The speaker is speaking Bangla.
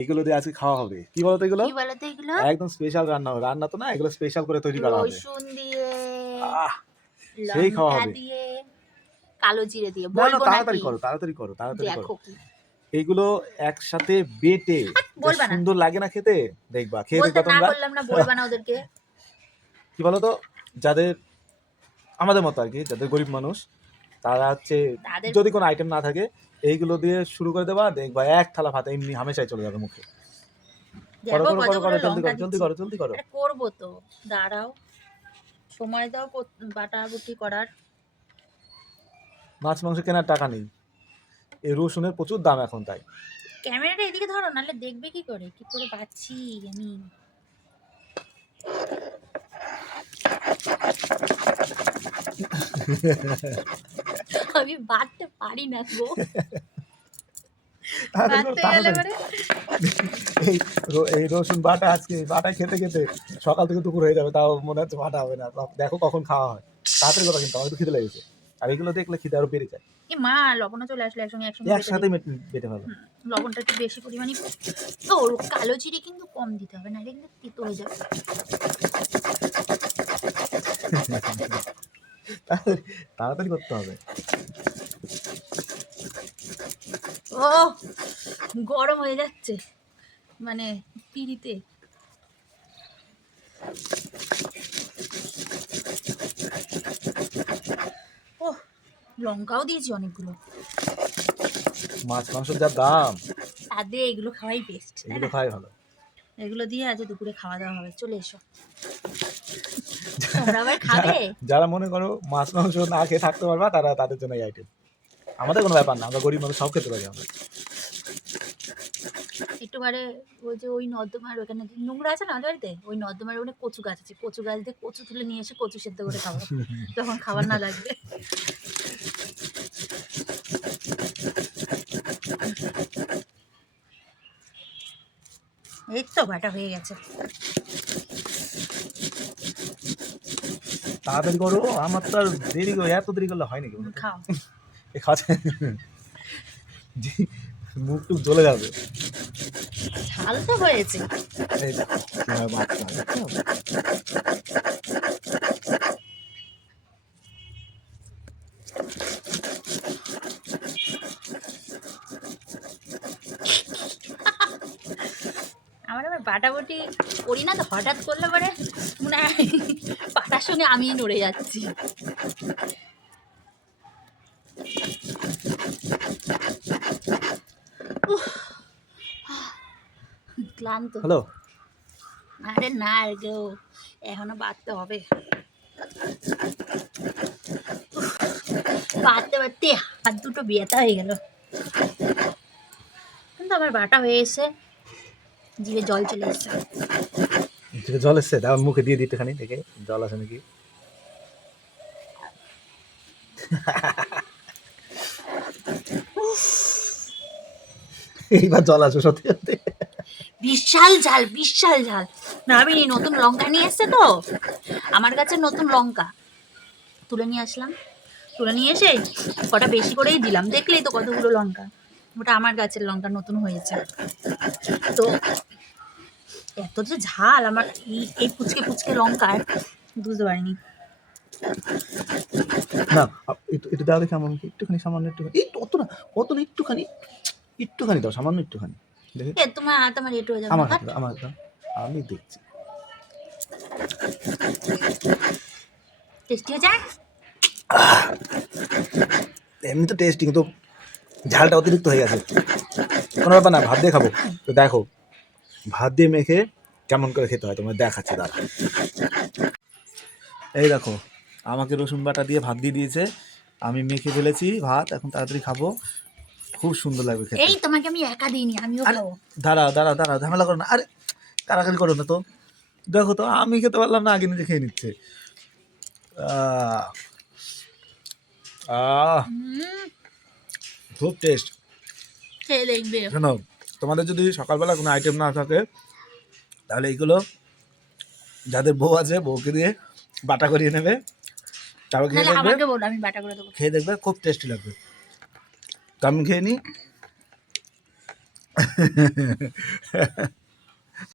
এগুলো দিয়ে আজকে খাওয়া হবে। কি বলতো এগুলো? কি বলতো এগুলো? একদম স্পেশাল রান্না রান্না তো না এগুলো স্পেশাল করে তৈরি করা হবে। রসুন দিয়ে সেই খাওয়া হবে। কালো জিরে দিয়ে না না বলব তাড়াতাড়ি করো তাড়াতাড়ি করো তাড়াতাড়ি করো। এইগুলো একসাথে বেটে বলবা। সুন্দর লাগে না খেতে? দেখবা খেয়ে দেখবা তোমরা। বললাম না বলবা না ওদেরকে। কি বলতো? যাদের আমাদের মতো আর কি যাদের গরিব মানুষ তারা হচ্ছে যদি কোনো আইটেম না থাকে এইগুলো দিয়ে শুরু করে দেবা দেখবা এক থালা ভাত এমনি হামেশাই চলে যাবে মুখে। করো করো করো করো জলদি করো জলদি করো জলদি করো। করব তো দাঁড়াও। সময় দাও বাটা বুটি করার। মাছ মাংস কেনার টাকা নেই। এই রসুনের প্রচুর দাম এখন তাই। ক্যামেরাটা এদিকে ধরো নাহলে দেখবে কি করে? কি করে পাচ্ছি আমি? আমি বাড়তে পারি না গো। এই এই রসুন বাটা আজকে বাটা খেতে খেতে সকাল থেকে দুপুর হয়ে যাবে তাও মনে হচ্ছে বাটা হবে না। দেখো কখন খাওয়া হয়। তাড়াতাড়ি কথা কিন্তু আমার খিদে লেগেছে। আর এগুলো দেখলে খিদে আরও বেড়ে যায়। এ মা লবণও চলে আসলে একসঙ্গে একসঙ্গে একসাথে বেটে ফেলো। লবণটা একটু বেশি পরিমাণে তো কালো জিরে কিন্তু কম দিতে হবে নাহলে কিন্তু তিতো হয়ে যাবে। তাড়াতাড়ি- করতে হবে। ও গরম হয়ে যাচ্ছে মানে পিড়িতে। ও লঙ্কাও দিয়েছি অনেকগুলো। মাছ মাংসের যা দাম। তার দিয়ে এগুলো খাওয়াই বেস্ট এগুলো খাওয়াই ভালো। এগুলো দিয়ে আজ দুপুরে খাওয়া দাওয়া হবে। চলে এসো। খাবে? যারা মনে করো মাছ মাংস না খেয়ে থাকতে পারবা তারা তাদের জন্য এই আইটেম আমাদের কোনো ব্যাপার না আমরা গরিব মানুষ সব খেতে পারি আমরা। একটু বারে ওই যে ওই নর্দমার ওখানে নোংরা আছে না বাড়িতে? ওই নর্দমার ওখানে কচু গাছ আছে। কচু গাছ দিয়ে কচু তুলে নিয়ে এসে কচু সেদ্ধ করে খাব। তখন খাবার না লাগবে। এই তো বাটা হয়ে গেছে। তাড়াতাড়ি করো আমার তো আর দেরি করে এত দেরি করলে হয় নাকি? খাও। এ খাচ্ছে মুখ টুক জ্বলে যাবে। ঝাল তো হয়েছে এই দেখো কীভাবে বাড়তে হয়, দেখছ? আমার আবার বাটাবটি করি না তো হঠাৎ করলে পরে মনে হয় পাটার সঙ্গে আমি নড়ে যাচ্ছি। ক্লান্ত। হ্যালো। আরে না আর গো এখনও বাড়তে হবে। উফ, বাড়তে বাড়তে হাত দুটো বেতা হয়ে গেল। কিন্তু আমার বাটা হয়ে এসে জিভে জল চলে এসছে। জল এসছে দাও মুখে দিয়ে দিতে খানি দেখে জল আছে নাকি। এইবার জল আছে সত্যি সত্যি। বিশাল ঝাল বিশাল ঝাল। নামিনি নতুন লঙ্কা নিয়ে এসছে তো। আমার কাছে নতুন লঙ্কা। তুলে নিয়ে আসলাম। তুলে নিয়ে এসে কটা বেশি করেই দিলাম। দেখলেই তো কতগুলো লঙ্কা। ওটা আমার গাছের লঙ্কা নতুন হয়েছে। তো এত যে ঝাল আমার এই এই পুচকে পুচকে লঙ্কার বুঝতে পারিনি। না একটু দাও দেখে আমার একটুখানি সামান্য একটুখানি। একটু অত না অত না একটুখানি একটুখানি দাও সামান্য একটুখানি। দেখে। তোমার হাত আমার এটু হয়ে যাবে আমার হাত। আমার হাতে। আমি দেখছি। টেস্টি হয়ে যায়? এমনি তো টেস্টি কিন্তু ঝালটা অতিরিক্ত হয়ে গেছে। কোনো ব্যাপার না ভাত দিয়ে খাব। তো দেখো ভাত দিয়ে মেখে কেমন করে খেতে হয় তোমার দেখাচ্ছি দাঁড়া। এই দেখো আমাকে রসুন বাটা দিয়ে ভাত দিয়ে দিয়েছে। আমি মেখে ফেলেছি ভাত এখন তাড়াতাড়ি খাব। খুব সুন্দর লাগবে খেতে। এই তোমাকে আমি একা দিইনি আমিও খাব। দাঁড়াও দাঁড়া দাঁড়াও ঝামেলা করো না। আরে কারাকারি করো না তো। দেখো তো আমি খেতে পারলাম না আগে নিজে খেয়ে নিচ্ছে। আহ আহ। খুব টেস্ট খেয়ে দেখবে। শোনো তোমাদের যদি সকালবেলা কোনো আইটেম না থাকে তাহলে এইগুলো যাদের বউ আছে বউকে দিয়ে বাটা করিয়ে নেবে। তারপর খেয়ে দেখবে। আমাকে বলো আমি বাটা করে দেবো। খেয়ে দেখবে খুব টেস্টি লাগবে। তো আমি খেয়ে নিই